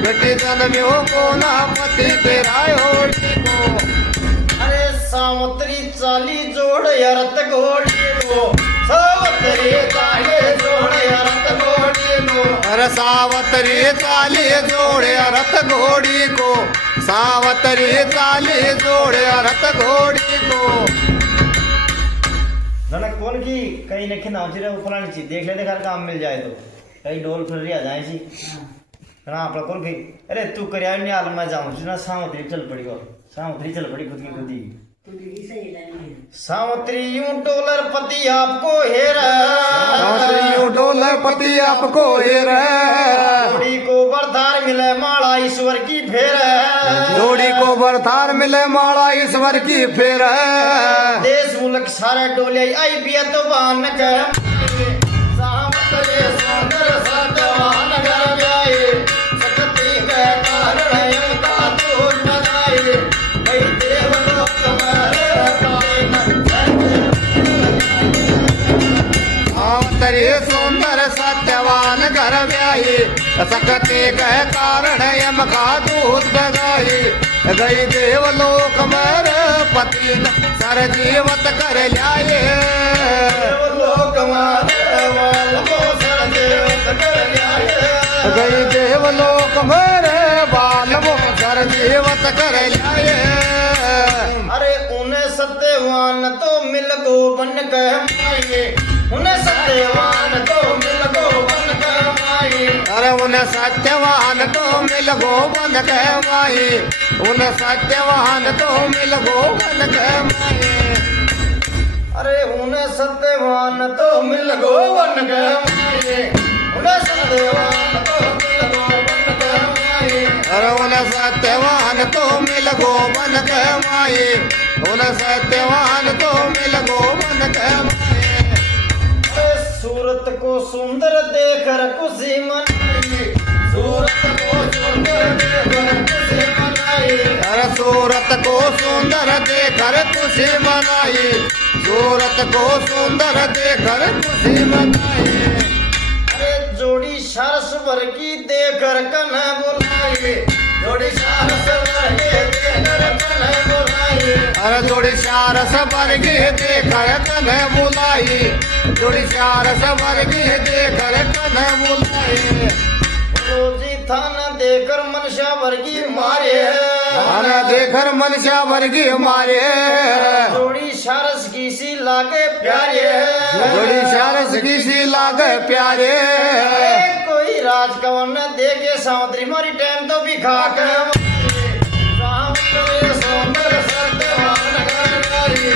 बेटी जन्म्यो को ना पति तेरा ओढ़ी को। अरे सावत्री चाली जोड़ रत घोड़ी को, सावत्री चाली जोड़ रत घोड़ी को। अरे सावत्री चाली जोड़े रथ घोड़ी को, सावत्री चाली जोड़े रथ घोड़ी को। जनक कौन की कहीं नखे नाव ची रे फलानी चीज देख लेते घर काम मिल जाए तो कहीं डोल फिर रिया जाए ची ना आपला कौन की। अरे तू करया नहीं आल मैं जाऊं ना सावत्री चल पड़ी और सावत्री चल पड़ी खुद की सावत्री यूं डोलर पति आपको हेरा, सावत्री यूं डोलर पति आपको हेरा। जोड़ी को वरदान मिले माला ईश्वर की फेर, जोड़ी को वरदान मिले माला ईश्वर की फेर। देश मुल्क सारा डोले आई बिया तो बान के सावत्री सुंदर सतवान घर जाए, सकती के कारण का दूर बनाए भाई देवलोक सावत्री सुंदर सत्यवान घर व्याही, सकते के कारण यम का दूत बगाई। गई देवलोक मर पति सर जीवत कर ल्याए, देवलोक मार वो सर जीवत कर ल्याए। गई देवलोक मर बाल वो सर जीवत कर ल्याए। अरे उन्हें सत्यवान तो मिल गो बन के माये, उन्हें सत्यवान तो मिल गो बन के माये। अरे उन्हें सत्यवान तो मिल गो बन के माये, उन्हें सत्यवान तो मिल गो बन के माये। अरे उन्हें सत्यवान तो मिल गो बन के माये, उन्हें सत्यवान तो मिल गो बन के माये। अरे उन्हें सत्यवान तो मिल गो बन के माये, उन्हें सत्यवान तो मिल गो बन के माये। सूरत को सुंदर देखकर खुशी मनाई, सूरत को सुंदर देखकर खुशी मनाई। अरे सूरत को सुंदर देखकर खुशी मनाई, सूरत को सुंदर देखकर खुशी मनाई। अरे जोड़ी सरस वर की देखकर कन्ह बुलाई, जोड़ी सरस वर की देखकर कन्ह बुलाई। अरे जोड़ी सारस वर्गी देखकर कन्ह बुलाई, जोड़ी सारस वर्गी देखकर कन्ह बुलाई। रोजी थाना देकर मनशा वर्गी मारे, अरे देखकर मनशा वर्गी मारे। जोड़ी सारस की सी लागे प्यारे, जोड़ी सारस की सी लागे प्यारे। कोई राजकवर न देखे सावत्री मारी टाइम तो भी खा के सावत्री सुंदर सत्यवान घर नारी,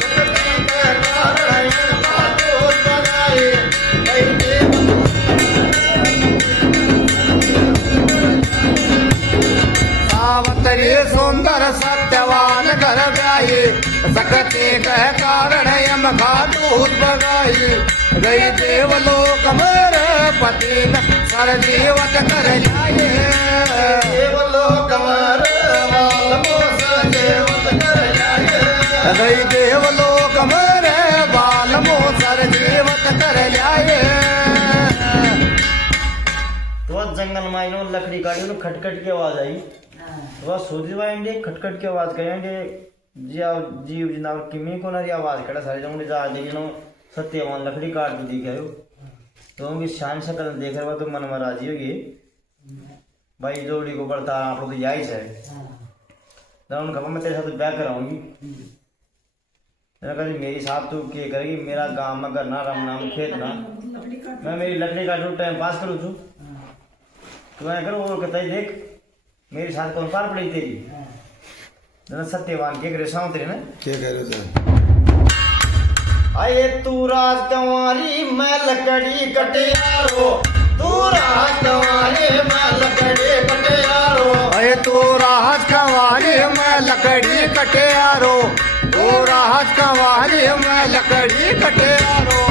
सकती के कारण इनका दूत बनाए कई सावत्री सुंदर सत्यवान घर व्याही, सकती के कारण यम का दूत बगाई। गई देवलोक मर पति सर जीवत कर ल्याए, देवलोक मर बाल मोस जीवत कर ल्याए। गई देवलोक मर बाल मोसर जीवत कर ल्याए। तो जंगल में इन्होंने लकड़ी काटी तो खटखट की आवाज आई, तो सोची वाएंगे खटखट की आवाज कहेंगे जीव जनावर किमी को नारी आवाज कड़ा सारे जंगल जा देखिनो सत्यवान लकड़ी काट दी गयो। तो उनकी शान शक्ल देख रहा तो मन में राजी होगी भाई जोड़ी को बढ़ता आप लोग तो यही है ना। उनका मैं तेरे साथ ब्याह कराऊंगी, मेरी साथ तू क्या करेगी, मेरा गाँव में करना राम नाम खेत ना, मैं मेरी लकड़ी काटू टाइम पास करूँ छू, तू ऐ करो वो कहता ही देख मेरी साथ कौन पार पड़ी तेरी ना। सत्यवान के करे सावत्री ने क्या कह रहे आये तू राजकुमारी मैं लकड़ी कटियारो, तू राजकुमारी मैं लकड़ी कटियारो। अरे तू राहत कवारी मैं लकड़ी कटियारो, तू राहत कवारी मैं लकड़ी कटियारो।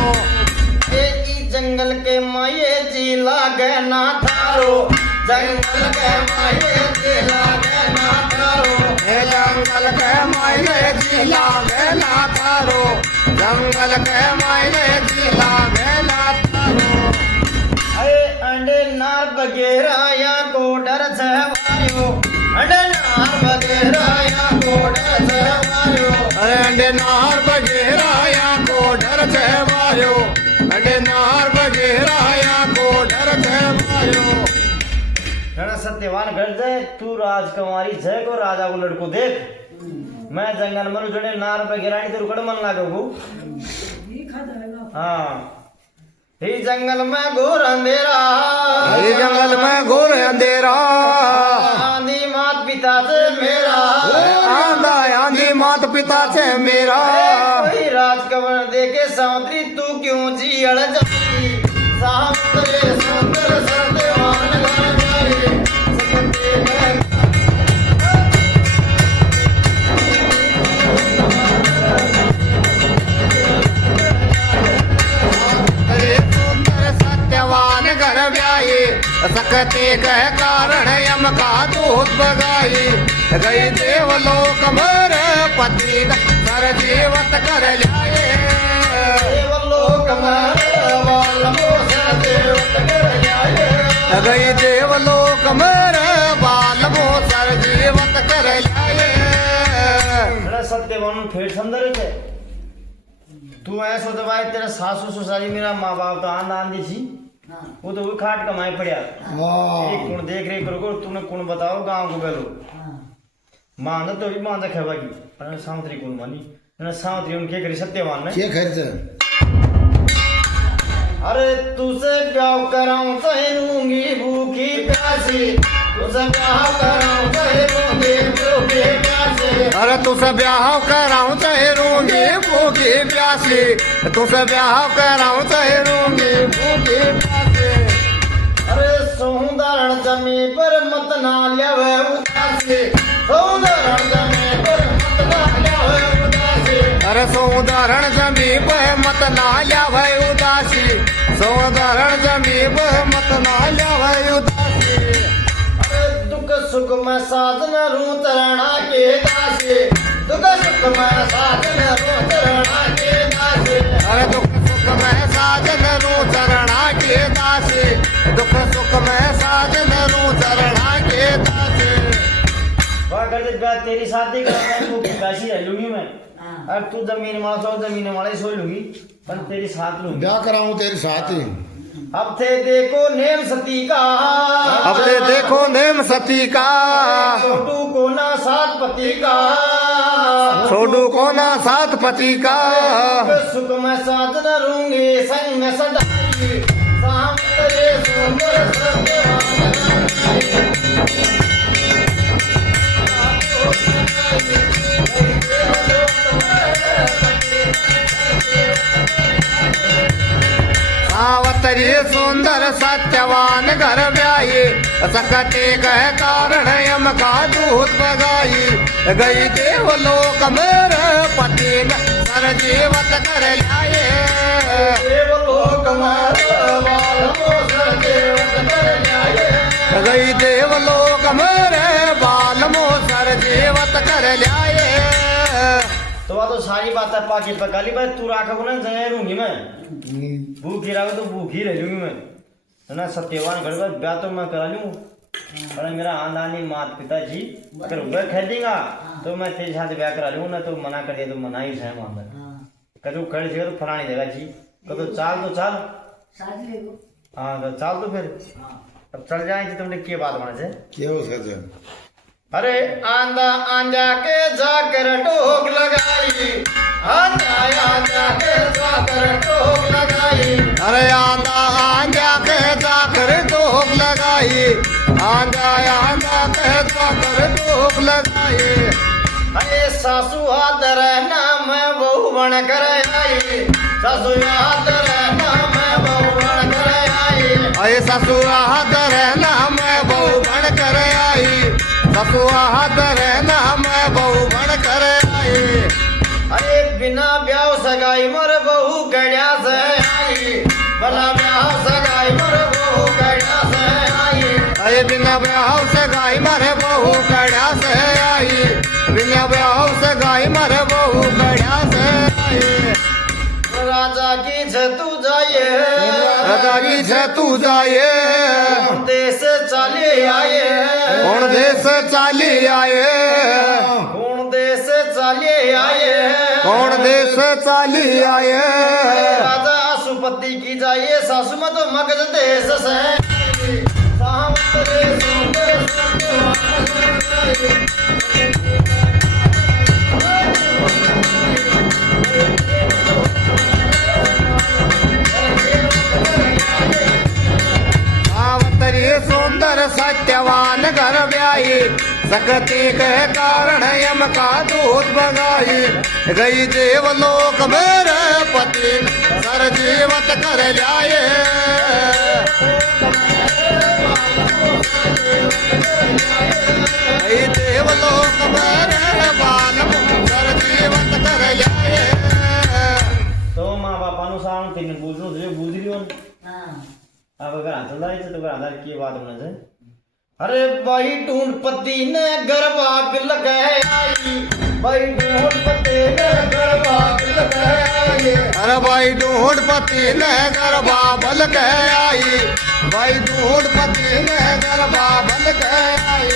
ई जंगल के माये जी लागे ना थारो, जंगल के माये जी लागे ना थारो। जंगल के माये जी लागे ना थारो, जंगल के माये जी लागे ना थारो। अरे अंडे नार बगेरा या गोडा डर छवायो अंडे नार बगेराया को डर छवायो अरे अंडे नार बगेराया को डर छवायो अंडे नार बगेराया को डर छवायो घना सत्यवान घर जाए तू राजकुमारी जय को राजा को लड़को देख मैं जंगल में जड़े नार बगेरानी तो रुकड़ मन लागो हाँ ही जंगल में घोर अंधेरा ये जंगल में घोर अंधेरा आंधी मात पिता से मेरा आंधा आंधी मात पिता से मेरा कोई राजकमल देखे समुद्री तू क्यों जी अड़ जाती सामने सुंदर सत्यवान घर जाए समुद्री में अरे सुंदर सत्यवान घर व्याये सकते कह कारण यम का दूत बगाई गई देवलोक मर पति सर जीवत कर लाए देवलोक में वालमो सदेवत कर जाए गई देवलोक मर बाल मो सर जीवत कर लाए बड़ा सत्यवान फेर सुंदर है तू ऐसो तो भाई तेरा सासू ससुराली मेरा माँ बाप तो आंध आंधी थी वो तो वो खाट कमाई पड़िया एक कुण देख रेख करो तूने कुण बताओ गांव को बेलो मां ने तो भी मां रखे बाकी पर सामत्री कुण मानी ने सामत्री उनके करी सत्यवान ने क्या खर्च अरे तुझसे ब्याह कराऊं चाहे लूंगी भूखी प्यासी तुझसे ब्याह कराऊं चाहे लूंगी भूखी प्यासी अरे तुसे ब्याह कराऊं चाहे रूंगी भूखी प्यासी तुसे ब्याह कराऊं चाहे रूंगी भूखी प्यासी अरे सौंदर्ण जमी पर मत ना ल्यावे उदासी सौंदर्ण जमी पर मत ना ल्यावे उदासी अरे सौदारण जमी पे मत ना लावे उदासी सौदारण जमी पे मत ना लावे उदासी अरे दुख सुख में साधन रू तरणा के दासी दुख सुख में साधन रू तरणा के दासी अरे दुख सुख में साजन रू चरणा के दासी दुख सुख में साजन रू चरणा के दासी वाह कर दे तेरी शादी करना तू काशी रह लूंगी मैं और तू जमीन माला सो जमीन माला ही सो लूंगी पर तेरी साथ लूंगी ब्याह कराऊं तेरे साथ ही अब थे देखो नेम सती का अब ले देखो नेम सती का छोटू को ना सात पति का छोड़ू को ना सात पति का सुख में साधन रूंगे संग में सदाई शाम तेरे सुंदर सावतरी सुंदर सत्यवान घर व्याई सकते कह कारण यम का दूत बगाई गई देवलोक मेरे पति सर जीवत कर लाए देवलोक गई देवलोक मेरे बाल मो सर जीवत कर लाए तो वह तो सारी बातें पाकी पका ली भाई तू राखो ना जय रूंगी मैं भूखी रहो तो भूखी रह लूंगी मैं है ना सत्यवान घर का ब्याह तो मैं करा लूँ और मेरा आंदानी माता पिताजी अगर वह कह देगा तो मैं तेरे साथ ब्याह करा लूँ ना तो मना कर दिया तो मना ही है मांगा कदू कर दिया तो फलानी देगा जी कदू चाल तो चाल हाँ तो चाल तो फिर अब चल जाए जी तुमने क्या बात बना से क्या हो सकता अरे आंधा आंजा के जाकर टोक लगाई आंधा आंजा के जाकर टोक लगाई अरे आंधा आंधा के जाकर टोक लगाई आंधा आंधा के जाकर टोक लगाई अरे सासू हाथ रहना मैं बहू बन कर आई सासू हाथ रहना मैं बहू बन कर आई अरे ससुआ हाथ रहना मैं बहू बन कर आई ससुआ हाथ रहना मैं बहू बन कर आई अरे बिना ब्याह सगाई मोर बहू गड़िया से आई भला ब्याह सगाई मोर बहू गड़िया से आई अरे बिना ब्याह से गाय मारे बहू कड़ा से आई बिना ब्याह से गाय मारे बहू कड़ा से आई राजा की छतू जाइए राजा की छे तू जाए देश चले आए देश चाली आए कौन देश चाले आए कौन देश चाली आए राजा सुपति की जाइए सासु मत मगध देश से सावत रे सुंदर आवतरी सुंदर सत्यवान घर ब्याई सकती के कारण यम का दूत बगाई गई देवलोक मेरे पति सर जीवत कर जाए गई देवलोक मेरे बाल सर जीवत कर जाए तो माँ बापा नु सांग तीन बूझो जो बूझ लियो अब अगर हाथ लाई तो आधार की बात होना चाहिए अरे भाई ढूंढ पति ने गरबाग लगाए आई भाई ढूंढ पति ने गरबाग लगाए आई अरे भाई ढूंढ पति ने गरबा बल के आई भाई ढूंढ पति ने गरबा बल के आई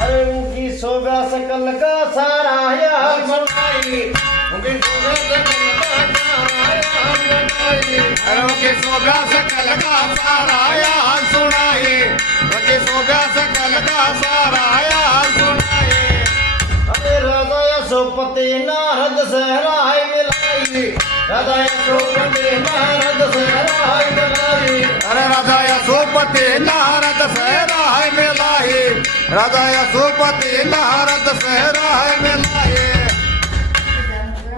अरे उनकी शोभा सकल का सारा यार सुनाई उनकी शोभा सकल का सारा यार सुनाई अरे उनकी शोभा सकल का सारा यार सुनाई उनकी शोभा सकल का सारा यार सुनाई अरे राजा यशोपति नारद सहराय मिलाई राजा यशोपति नारद सहराय मिलाई अरे राजा यशोपति नारद सहराय मिलाई राजा यशोपति नारद सहराय मिलाई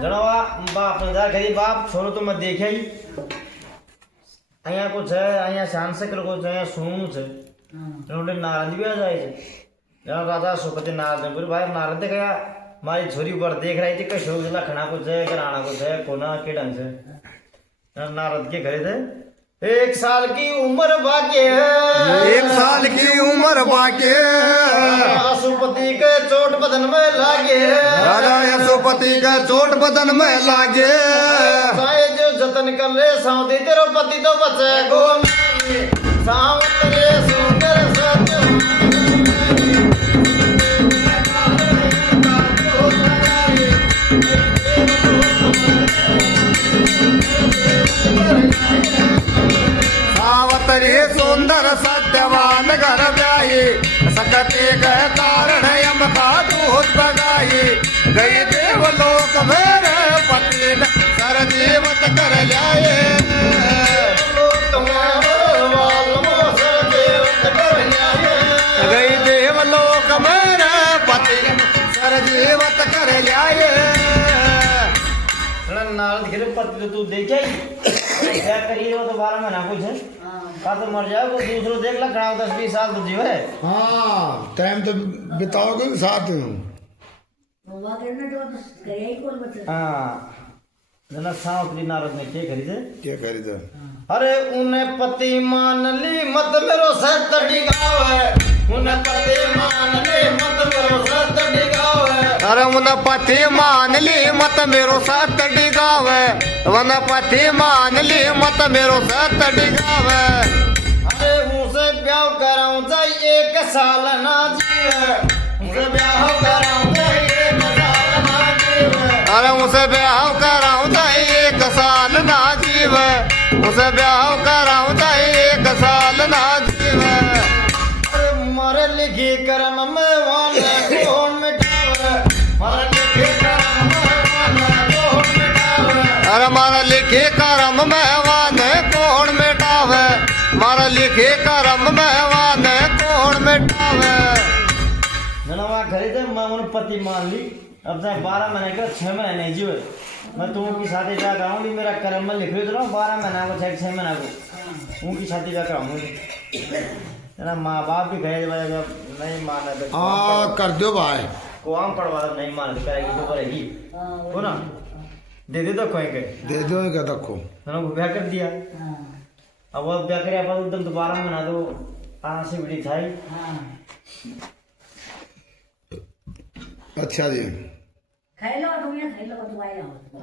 जनावा बाप ने जा गरीब बाप छोरो तो मैं देखे ही અહીંયા को છે અહીંયા શાનસક્ર को છે અહીંયા સુણું છે એટલે નારદ भी आ जाए છે जहाँ राजा सुपति नारद ने बोले भाई नारद ने कहा मारी छोरी पर देख रही थी कशो लखना को है कराना को है कोना के ढंग से नारद के घरे थे 1 साल की उम्र बाकी है 1 साल की उम्र बाकी सुपति के चोट बदन में लागे राजा यशोपति का चोट बदन में लागे साए जो जतन कर ले सावती तेरो पति तो बचे गो सावत रे सुंदर सत्य सावतरी सुंदर सत्यवान घर ब्याई सकते के कारण यम का दूत बगाई गई देवलोक मेरे पति न सर जीवत कर जाए गई देवलोक मेरे पति सर जीवत कर जाए नारद गिरे पति तो तू देखे क्या करिए वो तो 12 महीना कुछ है का तो मर जाओ दूसरो देख ला खड़ा 10-20 साल तो जीव है हाँ टाइम तो बिताओगे साथ हाँ जना सावत्री नारद ने के खरीदे क्या खरीदा अरे उन्हें पति मान ली मत मेरो सर तड़ी गाँव है उन्हें पति मान ली मत मेरो सर तड़ी गाँव है अरे उन पति मान ली मत मेरो साथ डिगावे वन पति मान ली मत मेरो साथ डिगावे अरे मुझसे ब्याह कराऊं चाहिए 1 साल ना जीवे मुझसे ब्याह कराऊं चाहिए 1 साल ना जीवे अरे उसे ब्याह कराऊं चाहिए 1 साल ना जीवे उसे ब्याह कराऊं चाहिए 1 साल ना जीवे अरे मारे लिखी कर्म में वाला कौन मिटावे मारे लिखी कर्म में वाला कौन मिटावे अरे मारा लिखे कर्म मेहमान कौन मिटावे मारा लिखे कर्म मेहमान कौन मिटावे जनवा खरीदे मैं उन पति मान ली अब से 12 महीने का 6 महीने जीवे मैं तुम की शादी ब्याह कराऊंगी मेरा कर्म में लिख रही हूँ 12 महीना को 6 महीना को उनकी शादी ब्याह कराऊंगी ना माँ बाप भी कहे नहीं माना तो हाँ कर दो भाई को आम पड़वा दो, नहीं माना तो करेगी तो करेगी हो ना दे दे तो कोई कहे दे दो क्या रखो मैंने वो ब्याह कर दिया अब वो ब्याह करे अपन उधर दोबारा महीना तो आना से बिड़ी खाई अच्छा जी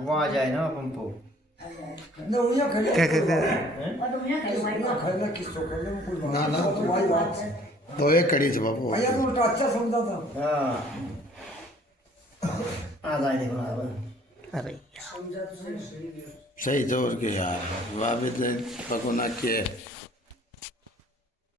वो आ जाए ना अपन को ना ना तो एक कड़ी से बापू भैया तो उल्टा अच्छा समझा था। हाँ आ जाए देखो ना अरे सही जोर के यार वापिस पकोना के